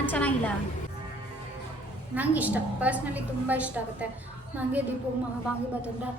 ನಾನು ಚೆನ್ನಾಗಿಲ್ಲ. ನಂಗೆ ಇಷ್ಟ, ಪರ್ಸ್ನಲಿ ತುಂಬ ಇಷ್ಟ ಆಗುತ್ತೆ ನನಗೆ ದೀಪು ವಾಂಗಿಬಾತ್ ಅಂದರೆ.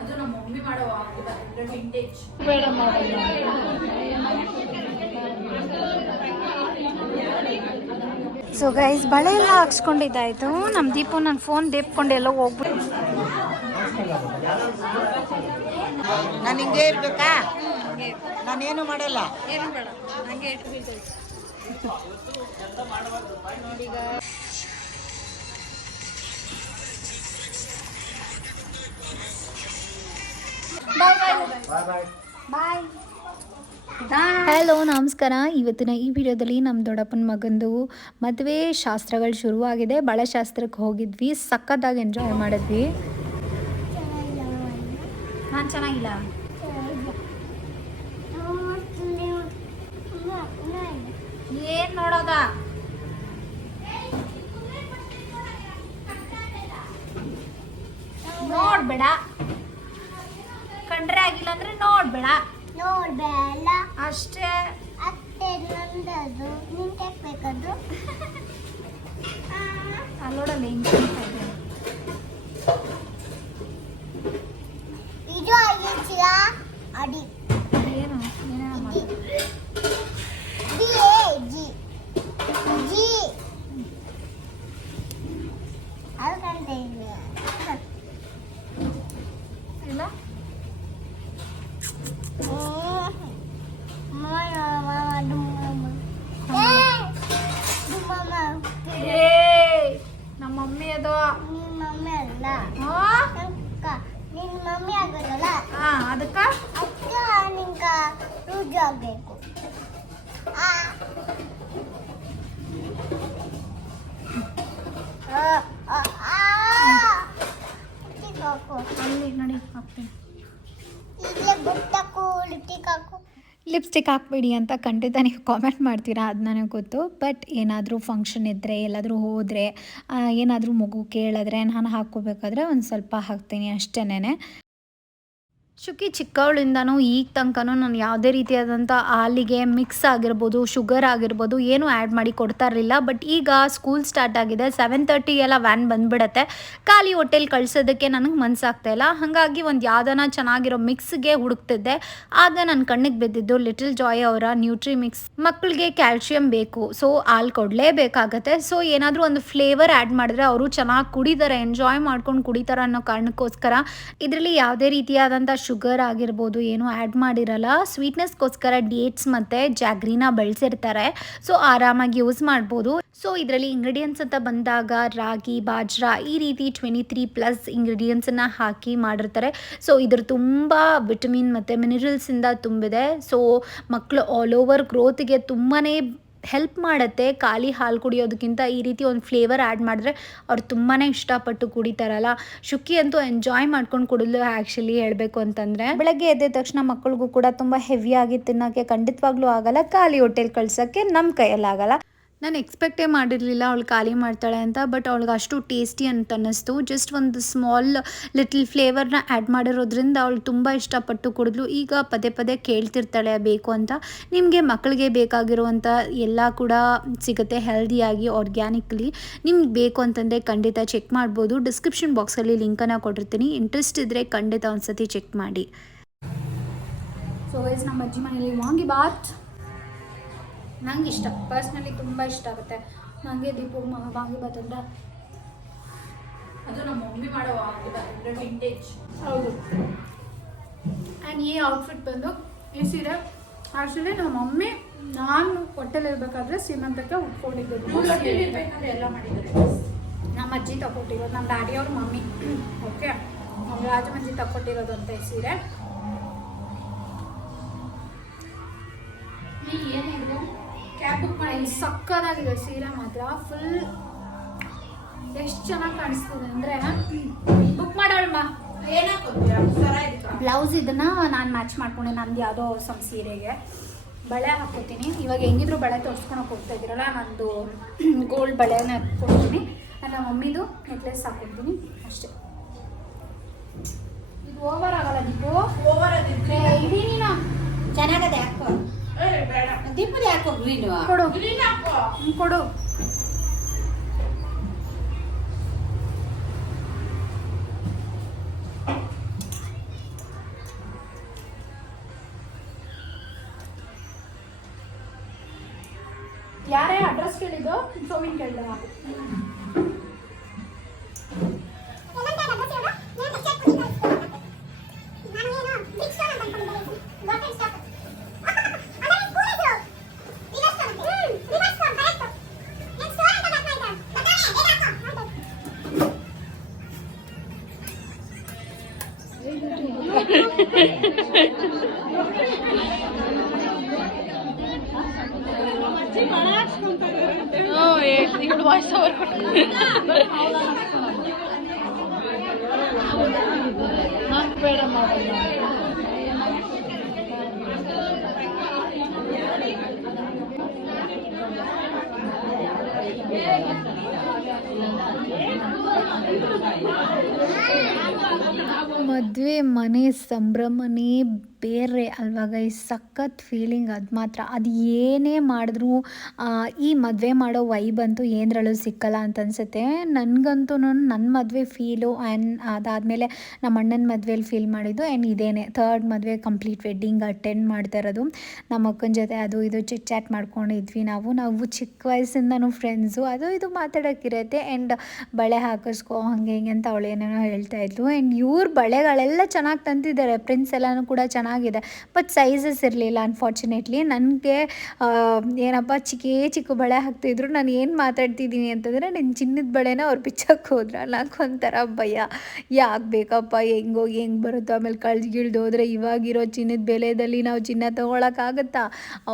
ಅದು ನಮ್ಮ ಮಮ್ಮಿ ಮಾಡೋ ವಾಂಗಿಬಾತ್ ಅಂದರೆ ವಿಂಟೇಜ್. ಬೇಡ ಮಾಡಲ್ಲ. ಸೊ ಗೈಸ್, ಬಳೆ ಎಲ್ಲ ಹಾಕ್ಸ್ಕೊಂಡಿದ್ದಾಯಿತು. ನಮ್ಮ ದೀಪು ನನ್ನ ಫೋನ್ ದೇಪ್ಕೊಂಡು ಎಲ್ಲೋ ಹೋಗ್ಬಿಟ್ಟು. ನಾನು ಹಿಂಗೆ ಇರ್ಬೇಕಾ? ನಾನೇನು ಮಾಡಲ್ಲ. ಏನು ಬೇಡ, ನನಗೆ ಬಾಯ್. ಹಲೋ, ನಮಸ್ಕಾರ. ಇವತ್ತಿನ ಈ ವಿಡಿಯೋದಲ್ಲಿ ನಮ್ಮ ದೊಡ್ಡಪ್ಪನ ಮಗಂದು ಮದುವೆ ಶಾಸ್ತ್ರಗಳು ಶುರುವಾಗಿದೆ. ಬಳೆ ಶಾಸ್ತ್ರಕ್ಕೆ ಹೋಗಿದ್ವಿ, ಸಖತ್ತಾಗಿ ಎಂಜಾಯ್ ಮಾಡಿದ್ವಿ. ನಾನು ಚೆನ್ನಾಗಿಲ್ಲ. ಏನು ನೋಡೋದ? ನೋಡ್ಬೇಡ, ಕಂಡ್ರೆ ಆಗಿಲ್ಲ ಅಂದ್ರೆ ನೋಡ್ಬೇಡ. ನೋಡ್ಬೇಡ ಅಷ್ಟೇ. ಅತ್ತೆ ನಂದದು ನಿನ್ ತೆಗ್ಬೇಕದು. ಅಲ್ಲೋಡಲ್ಲ ಹಿಂಗೆ ಇದು ಆಗಿರ್ತೀಯ ಅಡಿ ಏನು ಜಿ ಜಿ ಜಿ ಅದು ಕಂತ ಇಲ್ಲ. ನಮ್ಮ ಮಮ್ಮಿ ಅದು ನಿನ್ ಮಮ್ಮಿ ಅಲ್ಲ, ನಿನ್ ಮಮ್ಮಿ ಆಗೋದಲ್ಲ. ಅದಕ್ಕ ಅಕ್ಕ ನಿಂಗ ರೂಜು ಆಗ್ಬೇಕು. ಅಲ್ಲಿ ನೋಡಿ ಹಾಕ್ತೀನಿ. ಈಗಲೇ ಬುಟ್ಟಕ್ಕೂ ಲಿಪ್ಟಿಕ್ ಹಾಕು. ಲಿಪ್ಸ್ಟಿಕ್ ಹಾಕ್ಬೇಡಿ ಅಂತ ಖಂಡಿತ ನೀವು ಕಾಮೆಂಟ್ ಮಾಡ್ತೀರಾ, ಅದು ನನಗೆ ಗೊತ್ತು. ಬಟ್ ಏನಾದರೂ ಫಂಕ್ಷನ್ ಇದ್ದರೆ, ಎಲ್ಲಾದರೂ ಹೋದರೆ, ಏನಾದರೂ ಮಗು ಕೇಳಿದ್ರೆ ನಾನು ಹಾಕ್ಕೋಬೇಕಾದ್ರೆ ಒಂದು ಸ್ವಲ್ಪ ಹಾಕ್ತೀನಿ ಅಷ್ಟೇನೆ. ಶುಕಿ ಚಿಕ್ಕವಳಿಂದನೂ ಈಗ ತನಕನೂ ನಾನು ಯಾವುದೇ ರೀತಿಯಾದಂಥ ಹಾಲಿಗೆ ಮಿಕ್ಸ್ ಆಗಿರ್ಬೋದು, ಶುಗರ್ ಆಗಿರ್ಬೋದು ಏನೂ ಆ್ಯಡ್ ಮಾಡಿ ಕೊಡ್ತಾ ಇರಲಿಲ್ಲ. ಬಟ್ ಈಗ ಸ್ಕೂಲ್ ಸ್ಟಾರ್ಟ್ ಆಗಿದೆ, 7:30 ಎಲ್ಲ ವ್ಯಾನ್ ಬಂದುಬಿಡತ್ತೆ. ಖಾಲಿ ಹೋಟೆಲ್ ಕಳ್ಸೋದಕ್ಕೆ ನನಗೆ ಮನಸ್ಸಾಗ್ತಾಯಿಲ್ಲ. ಹಾಗಾಗಿ ಒಂದು ಯಾವುದನ್ನ ಚೆನ್ನಾಗಿರೋ ಮಿಕ್ಸ್ಗೆ ಹುಡುಕ್ತಿದ್ದೆ. ಆಗ ನನ್ನ ಕಣ್ಣಿಗೆ ಬಿದ್ದಿದ್ದು ಲಿಟಲ್ ಜಾಯ್ ಅವರ ನ್ಯೂಟ್ರಿ ಮಿಕ್ಸ್. ಮಕ್ಕಳಿಗೆ ಕ್ಯಾಲ್ಶಿಯಂ ಬೇಕು, ಸೊ ಹಾಲು ಕೊಡಲೇಬೇಕಾಗತ್ತೆ. ಸೊ ಏನಾದರೂ ಒಂದು ಫ್ಲೇವರ್ ಆ್ಯಡ್ ಮಾಡಿದ್ರೆ ಅವರು ಚೆನ್ನಾಗಿ ಕುಡಿತಾರೆ, ಎಂಜಾಯ್ ಮಾಡ್ಕೊಂಡು ಕುಡಿತಾರೆ ಅನ್ನೋ ಕಾರಣಕ್ಕೋಸ್ಕರ ಇದರಲ್ಲಿ ಯಾವುದೇ ರೀತಿಯಾದಂಥ ಶುಗರ್ ಆಗಿರ್ಬೋದು ಏನೂ ಆ್ಯಡ್ ಮಾಡಿರಲ್ಲ. ಸ್ವೀಟ್ನೆಸ್ಗೋಸ್ಕರ ಡೇಟ್ಸ್ ಮತ್ತು ಜಾಗ್ರಿನ ಬಳಸಿರ್ತಾರೆ, ಸೊ ಆರಾಮಾಗಿ ಯೂಸ್ ಮಾಡ್ಬೋದು. ಸೊ ಇದರಲ್ಲಿ ಇಂಗ್ರೀಡಿಯೆಂಟ್ಸ್ ಅಂತ ಬಂದಾಗ ರಾಗಿ, ಬಾಜ್ರಾ ಈ ರೀತಿ 23+ ಇಂಗ್ರೀಡಿಯೆಂಟ್ಸನ್ನು ಹಾಕಿ ಮಾಡಿರ್ತಾರೆ. ಸೊ ಇದ್ರ ತುಂಬ ವಿಟಮಿನ್ ಮತ್ತು ಮಿನರಲ್ಸಿಂದ ತುಂಬಿದೆ. ಸೊ ಮಕ್ಕಳು ಆಲ್ ಓವರ್ ಗ್ರೋತ್ಗೆ ತುಂಬಾ ಹೆಲ್ಪ್ ಮಾಡುತ್ತೆ. ಖಾಲಿ ಹಾಲು ಕುಡಿಯೋದಕ್ಕಿಂತ ಈ ರೀತಿ ಒಂದು ಫ್ಲೇವರ್ ಆ್ಯಡ್ ಮಾಡಿದ್ರೆ ಅವ್ರು ತುಂಬಾ ಇಷ್ಟಪಟ್ಟು ಕುಡಿತಾರಲ್ಲ. ಶುಕಿ ಅಂತೂ ಎಂಜಾಯ್ ಮಾಡ್ಕೊಂಡು ಕುಡಿದ್ಲು ಆ್ಯಕ್ಚುಲಿ ಹೇಳಬೇಕು ಅಂತಂದರೆ. ಬೆಳಗ್ಗೆ ಎದ್ದ ತಕ್ಷಣ ಮಕ್ಕಳಿಗೂ ಕೂಡ ತುಂಬ ಹೆವಿಯಾಗಿ ತಿನ್ನೋಕ್ಕೆ ಖಂಡಿತವಾಗ್ಲೂ ಆಗಲ್ಲ, ಖಾಲಿ ಹೊಟ್ಟೆಲಿ ಕಳ್ಸೋಕ್ಕೆ ನಮ್ಮ ಕೈಯಲ್ಲಾಗಲ್ಲ. ನಾನು ಎಕ್ಸ್ಪೆಕ್ಟೇ ಮಾಡಿರಲಿಲ್ಲ ಅವಳು ಖಾಲಿ ಮಾಡ್ತಾಳೆ ಅಂತ, ಬಟ್ ಅವಳಿಗೆ ಅಷ್ಟು ಟೇಸ್ಟಿ ಅಂತ ಅನ್ನಿಸ್ತು. ಜಸ್ಟ್ ಒಂದು ಸ್ಮಾಲ್ ಲಿಟಲ್ ಫ್ಲೇವರ್ನ ಆ್ಯಡ್ ಮಾಡಿರೋದ್ರಿಂದ ಅವಳು ತುಂಬ ಇಷ್ಟಪಟ್ಟು ಕುಡಿದ್ಲು. ಈಗ ಪದೇ ಪದೇ ಕೇಳ್ತಿರ್ತಾಳೆ ಬೇಕು ಅಂತ. ನಿಮಗೆ ಮಕ್ಕಳಿಗೆ ಬೇಕಾಗಿರುವಂಥ ಎಲ್ಲ ಕೂಡ ಸಿಗುತ್ತೆ ಹೆಲ್ದಿಯಾಗಿ, ಆರ್ಗ್ಯಾನಿಕ್ಲಿ. ನಿಮ್ಗೆ ಬೇಕು ಅಂತಂದರೆ ಖಂಡಿತ ಚೆಕ್ ಮಾಡ್ಬೋದು. ಡಿಸ್ಕ್ರಿಪ್ಷನ್ ಬಾಕ್ಸಲ್ಲಿ ಲಿಂಕನ್ನು ಕೊಟ್ಟಿರ್ತೀನಿ, ಇಂಟ್ರೆಸ್ಟ್ ಇದ್ದರೆ ಖಂಡಿತ ಒಂದು ಸತಿ ಚೆಕ್ ಮಾಡಿ. ಸೊ ಗೈಸ್, ನಮ್ಮ ಅಜ್ಜಿ ಮನೇಲಿ ವಾಂಗಿಬಾತ್ ನಂಗೆ ಇಷ್ಟ, ಪರ್ಸ್ನಲಿ ತುಂಬ ಇಷ್ಟ ಆಗುತ್ತೆ ನನಗೆ ದೀಪು ವಾಂಗಿಬಾತ್ ಅಂದರೆ. ಅದು ನಮ್ಮ ಮಮ್ಮಿ ಮಾಡೋ ವಾಂಗಿಬಾತ್ ಅಂದರೆ ವಿಂಟೇಜ್. ಹೌದು. ಆ್ಯಂಡ್ ಈ ಔಟ್ಫಿಟ್ ಬಂದು ಈ ಸೀರೆ ಆ್ಯಕ್ಚುಲಿ ನಮ್ಮ ಮಮ್ಮಿ ನಾನು ಹೊಟ್ಟೆಲಿರ್ಬೇಕಾದ್ರೆ ಸೀಮಂತಕ್ಕೆ ಉಟ್ಕೊಂಡಿದ್ದು. ಎಲ್ಲ ಮಾಡಿದ್ದಾರೆ. ನಮ್ಮ ಅಜ್ಜಿ ತಗೊಟ್ಟಿರೋದು, ನಮ್ಮ ಡ್ಯಾಡಿ ಅವ್ರ ಮಮ್ಮಿ. ಓಕೆ, ನಮ್ಮ ರಾಜಮಂಜಿ ತಗೊಟ್ಟಿರೋದು ಅಂತ ಈ ಸೀರೆ. ಏನಿದು ಕ್ಯಾಬ್ ಬುಕ್ ಮಾಡಿ. ಸಕ್ಕತ್ತಾಗಿದೆ ಸೀರೆ ಮಾತ್ರ. ಫುಲ್ ಎಷ್ಟು ಚೆನ್ನಾಗಿ ಕಾಣಿಸ್ತದೆ ಅಂದರೆ. ಬುಕ್ ಮಾಡೋಳಮ್ಮ. ಬ್ಲೌಸ್ ಇದನ್ನು ನಾನು ಮ್ಯಾಚ್ ಮಾಡ್ಕೊಂಡೆ ನಂದು ಯಾವುದೋ ಸೀರೆಗೆ. ಬಳೆ ಹಾಕ್ಕೊತೀನಿ. ಇವಾಗ ಹೆಂಗಿದ್ರು ಬಳೆ ತೋರಿಸ್ಕೊಳಕ್ಕೆ ಹೋಗ್ತಾ ಇದ್ದೀರಲ್ಲ, ನಂದು ಗೋಲ್ಡ್ ಬಳೆನ ಹಾಕ್ಕೊಡ್ತೀನಿ. ನನ್ನ ಮಮ್ಮಿದು ನೆಕ್ಲೆಸ್ ಹಾಕ್ಕೊಡ್ತೀನಿ ಅಷ್ಟೇ. ಇದು ಓವರ್ ಆಗಲ್ಲ. ನೀವು ಓವರ್ ಇಡೀ ನೀನು ಚೆನ್ನಾಗದೆ ಹಾಕೋ. ಬೇಡ ದೀಪದ ಯಾಕೋ ಗ್ರೀನು ಕೊಡು ಗ್ರೀನ್ ಹಾಕೋ. ಕೊಡು. ಯಾರೇ ಅಡ್ರೆಸ್ ಕೇಳಿದ್ದು ಸೋಮಿನ್ ಕೇಳ್ದ. ಇವಳು ವಾಯ್ಸ್ ಓವರ್ ಬೇಡ ಮಾಡಲ್ಲ. ಮದುವೆ ಮನೆ ಸಂಭ್ರಮನೇ ಬೇರೆ ಅಲ್ವಾ ಗೈಸ್, ಸಖತ್ ಫೀಲಿಂಗ್ ಅದು ಮಾತ್ರ. ಅದು ಏನೇ ಮಾಡಿದ್ರೂ ಈ ಮದುವೆ ಮಾಡೋ ವೈಬ್ ಅಂತೂ ಏನರಲ್ಲೂ ಸಿಕ್ಕಲ್ಲ ಅಂತ ಅನಿಸುತ್ತೆ ನನಗಂತೂ. ನನ್ನ ಮದುವೆ ಫೀಲು ಆ್ಯಂಡ್ ಅದಾದಮೇಲೆ ನಮ್ಮ ಅಣ್ಣನ ಮದುವೆಲಿ ಫೀಲ್ ಮಾಡಿದ್ದು ಆ್ಯಂಡ್ ಇದೇನೆ ಥರ್ಡ್ ಮದುವೆ ಕಂಪ್ಲೀಟ್ ವೆಡ್ಡಿಂಗ್ ಅಟೆಂಡ್ ಮಾಡ್ತಾ ಇರೋದು. ನಮ್ಮ ಅಕ್ಕನ ಜೊತೆ ಅದು ಇದು ಚಿಟ್ ಚಾಟ್ ಮಾಡ್ಕೊಂಡಿದ್ವಿ ನಾವು ಚಿಕ್ಕ ವಯಸ್ಸಿಂದನೂ ಫ್ರೆಂಡ್ಸು, ಅದು ಇದು ಮಾತಾಡೋಕ್ಕಿರುತ್ತೆ. ಆ್ಯಂಡ್ ಬಳೆ ಹಾಕಿಸ್ಕೊ ಹಾಗೆ ಹಿಂಗೆ ಅಂತ ಅವಳು ಏನೇನೋ ಹೇಳ್ತಾಯಿದ್ಲು. ಆ್ಯಂಡ್ ಇವ್ರ ಬಳೆಗಳೆಲ್ಲ ಚೆನ್ನಾಗಿ ತಂದಿದ್ದಾರೆ, ಪ್ರಿಂಟ್ಸ್ ಎಲ್ಲನೂ ಕೂಡ ಚೆನ್ನಾಗಿದೆ. ಬಟ್ ಸೈಜಸ್ ಇರಲಿಲ್ಲ ಅನ್ಫಾರ್ಚುನೇಟ್ಲಿ. ನನಗೆ ಏನಪ್ಪ ಚಿಕ್ಕ ಬಳೆ ಹಾಕ್ತಿದ್ರು. ನಾನು ಏನು ಮಾತಾಡ್ತಿದ್ದೀನಿ ಅಂತಂದರೆ ನನ್ನ ಚಿನ್ನದ ಬಳೆನ ಅವ್ರು ಬಿಚ್ಚಕ್ಕೆ ಹೋದ್ರೆ ನನಗೊಂಥರ ಭಯ, ಯಾಕೆ ಬೇಕಪ್ಪ, ಹೆಂಗೋಗಿ ಹೆಂಗೆ ಬರುತ್ತೋ, ಆಮೇಲೆ ಕಳ್ದು ಹೋದರೆ ಇವಾಗಿರೋ ಚಿನ್ನದ ಬೆಲೆಯಲ್ಲಿ ನಾವು ಚಿನ್ನ ತೊಗೊಳಕ್ಕಾಗತ್ತಾ?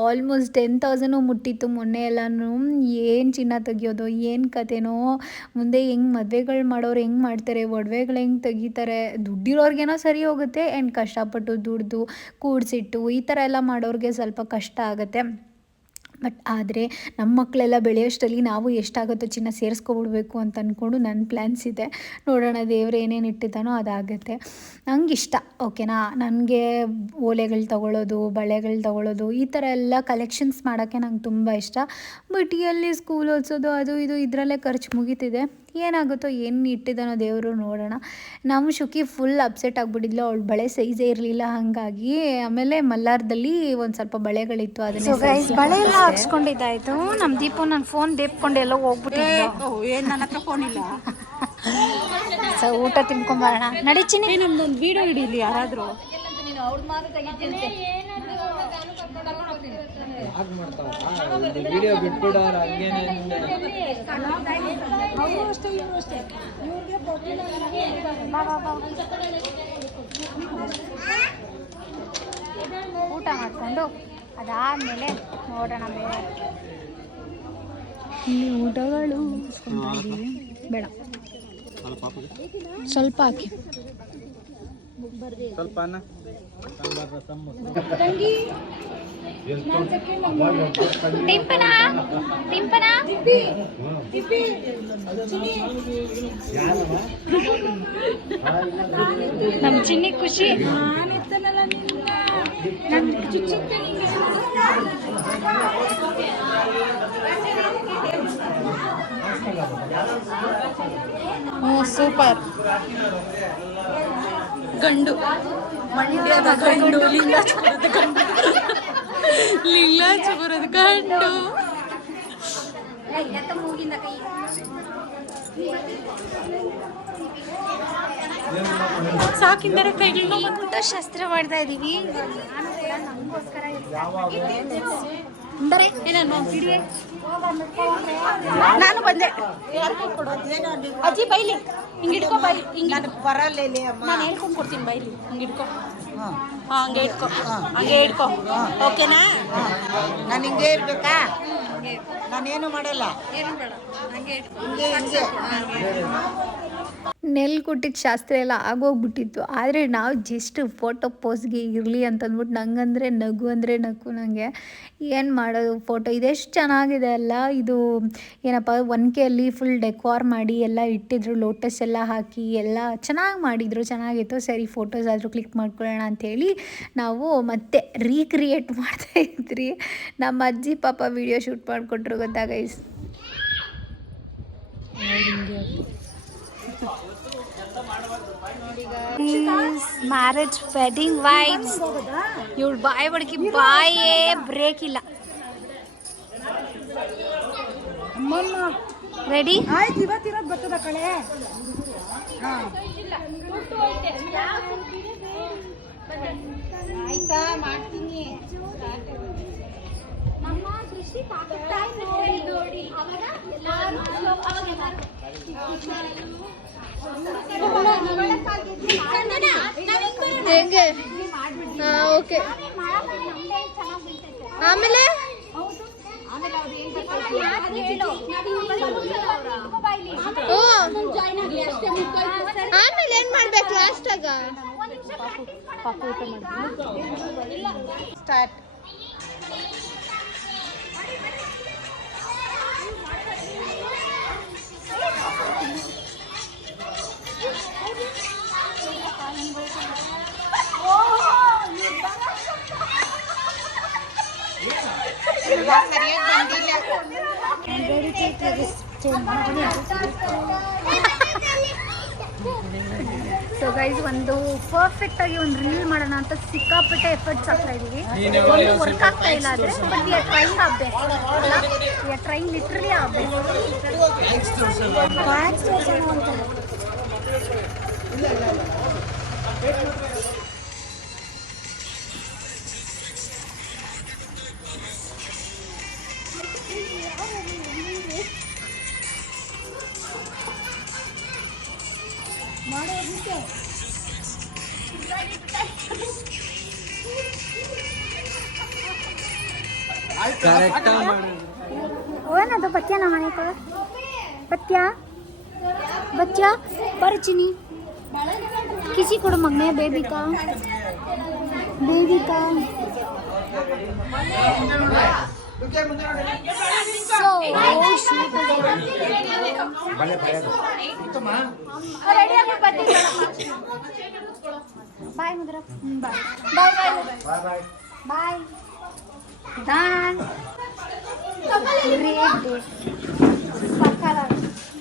ಆಲ್ಮೋಸ್ಟ್ 10,000 ಮುಟ್ಟಿತ್ತು ಮೊನ್ನೆ ಎಲ್ಲನೂ. ಏನು ಚಿನ್ನ ತೆಗಿಯೋದು, ಏನು ಕತೆನೋ, ಮುಂದೆ ಹೆಂಗೆ ಮದುವೆಗಳು ಮಾಡೋರು ಹೆಂಗೆ ಮಾಡ್ತಾರೆ, ಒಡವೆಗಳು ಹೆಂಗೆ ತೆಗಿತಾರೆ. ದುಡ್ಡಿರೋರ್ಗೇನೋ ಸರಿ ಹೋಗುತ್ತೆ ಆ್ಯಂಡ್ ಕಷ್ಟಪಟ್ಟು ದುಡ್ದು ಕೂಡಿಸಿಟ್ಟು ಈ ಥರ ಎಲ್ಲ ಮಾಡೋರಿಗೆ ಸ್ವಲ್ಪ ಕಷ್ಟ ಆಗುತ್ತೆ. ಬಟ್ ಆದರೆ ನಮ್ಮ ಮಕ್ಕಳೆಲ್ಲ ಬೆಳೆಯೋಷ್ಟರಲ್ಲಿ ನಾವು ಎಷ್ಟಾಗುತ್ತೋ ಚಿನ್ನ ಸೇರಿಸ್ಕೊಬಿಡ್ಬೇಕು ಅಂತ ಅಂದ್ಕೊಂಡು ನನ್ನ ಪ್ಲ್ಯಾನ್ಸ್ ಇದೆ. ನೋಡೋಣ ದೇವ್ರು ಏನೇನು ಇಟ್ಟಿದ್ದಾನೋ ಅದಾಗುತ್ತೆ. ನಂಗೆ ಇಷ್ಟ, ಓಕೆನಾ. ನನಗೆ ಓಲೆಗಳು ತೊಗೊಳ್ಳೋದು, ಬಳೆಗಳು ತೊಗೊಳ್ಳೋದು, ಈ ಥರ ಎಲ್ಲ ಕಲೆಕ್ಷನ್ಸ್ ಮಾಡೋಕ್ಕೆ ನಂಗೆ ತುಂಬ ಇಷ್ಟ. ಬಟ್ ಎಲ್ಲಿ ಸ್ಕೂಲ್ ಓದಿಸೋದು ಅದು ಇದು ಇದರಲ್ಲೇ ಖರ್ಚು ಮುಗೀತಿದೆ. ಏನಾಗುತ್ತೋ ಏನು ಇಟ್ಟಿದ್ದಾನೋ ದೇವರು, ನೋಡೋಣ. ನಮ್ಮ ಶುಕಿ ಫುಲ್ ಅಪ್ಸೆಟ್ ಆಗಿಬಿಟ್ಟಿದ್ಲು, ಅವಳು ಬಳೆ ಸೈಜೇ ಇರಲಿಲ್ಲ. ಹಾಗಾಗಿ ಆಮೇಲೆ ಮಲ್ಲಾರದಲ್ಲಿ ಒಂದು ಸ್ವಲ್ಪ ಬಳೆಗಳಿತ್ತು, ಅದನ್ನೇ ಬಳೆ ಎಲ್ಲ ಹಾಕ್ಸ್ಕೊಂಡಿದ್ದಾಯಿತು. ನಮ್ಮ ದೀಪು ನನ್ನ ಫೋನ್ ದೇಪ್ಕೊಂಡು ಎಲ್ಲೋ ಹೋಗ್ಬಿಟ್ಟಿದ್ದು. ಏನು ನನ್ನ ಹತ್ರ ಫೋನ್ ಇಲ್ಲ. ಸೊ ಊಟ ತಿನ್ಕೊಂಬರೋಣ ನಡೀಚಿನಿ. ನಮ್ದೊಂದು ವೀಡಿಯೋ ಹಿಡೀಲಿ ಯಾರಾದರೂ. ವಿಡಿಯೋ ಬಿಟ್ಬಿಡೋರು ಹಂಗೇನೆ. ಊಟ ಮಾಡಿಕೊಂಡು ಅದಾದಮೇಲೆ ನೋಡೋಣ. ಬೇರೆ ಇಲ್ಲಿ ಊಟಗಳು ಬೇಡ, ಸ್ವಲ್ಪ ಹಾಕಿ. ಸ್ವಲ್ಪ ಅನ್ನ ನಮ್ಮ ಚಿನ್ನಿ ಖುಷಿ. ಸೂಪರ್ ಗಂಡು, ಮಂಡ್ಯದ ಗಂಡು, ಲಿಂಗಾಚಪುರದ ಗಂಡು, ಲಿಂಗಾಚಪುರದ ಗಂಡು. ಸಾಕಿಂದರೆ ಕೈಗಳು ಊಟ ಶಾಸ್ತ್ರ ಮಾಡ್ತಾ ಇದೀವಿ. ನಾನು ಬಂದೆ. ಅಜ್ಜಿ ಬೈಲಿ ಹಿಂಗೆ ಇಟ್ಕೋ, ಬೈ ಹಿಂಗೆ ನನಗೆ ಬರಲ್ಲ ಇಲ್ಲಿ ಅಮ್ಮ. ನಾನು ಹೇಳ್ಕೊಂಡು ಕೊಡ್ತೀನಿ, ಬೈಲಿ ಹಿಂಗೆ ಇಟ್ಕೋ. ಹಾಂ ಹಂಗೆ ಇಟ್ಕೋ, ಹಂಗೆ ಇಟ್ಕೋ, ಓಕೆನಾ? ನಾನು ಹಿಂಗೆ ಇರ್ಬೇಕಾ? ನಾನೇನು ಮಾಡಲ್ಲ. ಏನು ಬೇಡ, ಹಂಗೆ ಹಿಂಗೆ ಹಿಂಗೆ ನೆಲ್ ಕೊಟ್ಟಿದ್ದ ಶಾಸ್ತ್ರ ಎಲ್ಲ ಆಗೋಗ್ಬಿಟ್ಟಿತ್ತು. ಆದರೆ ನಾವು ಜಸ್ಟ್ ಫೋಟೋ ಪೋಸ್ಗೆ ಇರಲಿ ಅಂತಂದ್ಬಿಟ್ಟು ನಂಗಂದರೆ ನಗು ಅಂದರೆ ನಗು ನನಗೆ. ಏನು ಮಾಡೋದು, ಫೋಟೋ ಇದೆಷ್ಟು ಚೆನ್ನಾಗಿದೆ ಅಲ್ಲ. ಇದು ಏನಪ್ಪ 1Kಯಲ್ಲಿ ಫುಲ್ ಡೆಕೋರ್ ಮಾಡಿ ಎಲ್ಲ ಇಟ್ಟಿದ್ರು, ಲೋಟಸ್ ಎಲ್ಲ ಹಾಕಿ ಎಲ್ಲ ಚೆನ್ನಾಗಿ ಮಾಡಿದರು, ಚೆನ್ನಾಗಿತ್ತು. ಸರಿ ಫೋಟೋಸ್ ಆದರೂ ಕ್ಲಿಕ್ ಮಾಡ್ಕೊಳ್ಳೋಣ ಅಂಥೇಳಿ ನಾವು ಮತ್ತೆ ರೀಕ್ರಿಯೇಟ್ ಮಾಡ್ತಾಯಿದ್ರಿ. ನಮ್ಮ ಅಜ್ಜಿ ಪಾಪ ವಿಡಿಯೋ ಶೂಟ್ ಮಾಡಿಕೊಟ್ರು ಗೊತ್ತಾ ಗೈಸ್. Marriage wedding vibes. ಇವಳು ಬಾಯಿ ಬಡಕಿ ಬಾಯೇ ಬ್ರೇಕ್ ಇಲ್ಲ. ರೆಡಿ ಆಯ್ತು, ಇವತ್ತಿರೋದು ಬರ್ತದ ಕಳೆ. ಆಯ್ತಾ, ಮಾಡ್ತೀನಿ. ಹೆಂಗೆ? ಓಕೆ. ಆಮೇಲೆ ಆಮೇಲೆ ಏನ್ ಮಾಡ್ಬೇಕು ಲಾಸ್ಟಾಗ? ಸ್ಟಾರ್ಟ್. ಸರಿಯಾಗಿ ಬಂದಿಲ್ಲ. ಸೊ ಗೈಸ್, ಒಂದು ಪರ್ಫೆಕ್ಟ್ ಆಗಿ ಒಂದು ರೀಲ್ ಮಾಡೋಣ ಅಂತ ಸಿಕ್ಕಾಪಟ್ಟೆ ಎಫರ್ಟ್ಸ್ ಹಾಕ್ತಾ ಇದೀವಿ. ಒಂದು ವರ್ಕ್ ಆಗ್ತಾ ಇಲ್ಲ ಆದರೆ but we are trying our best. We are trying literally our best. ಏನದು ಪತ್ಯ ನಮ್ಮ ಮನೆ ಕೊಡ ಪತ್ಯ बच्चा परचनी किसी को मंगने बेबी का बाय मधुरा बाय बाय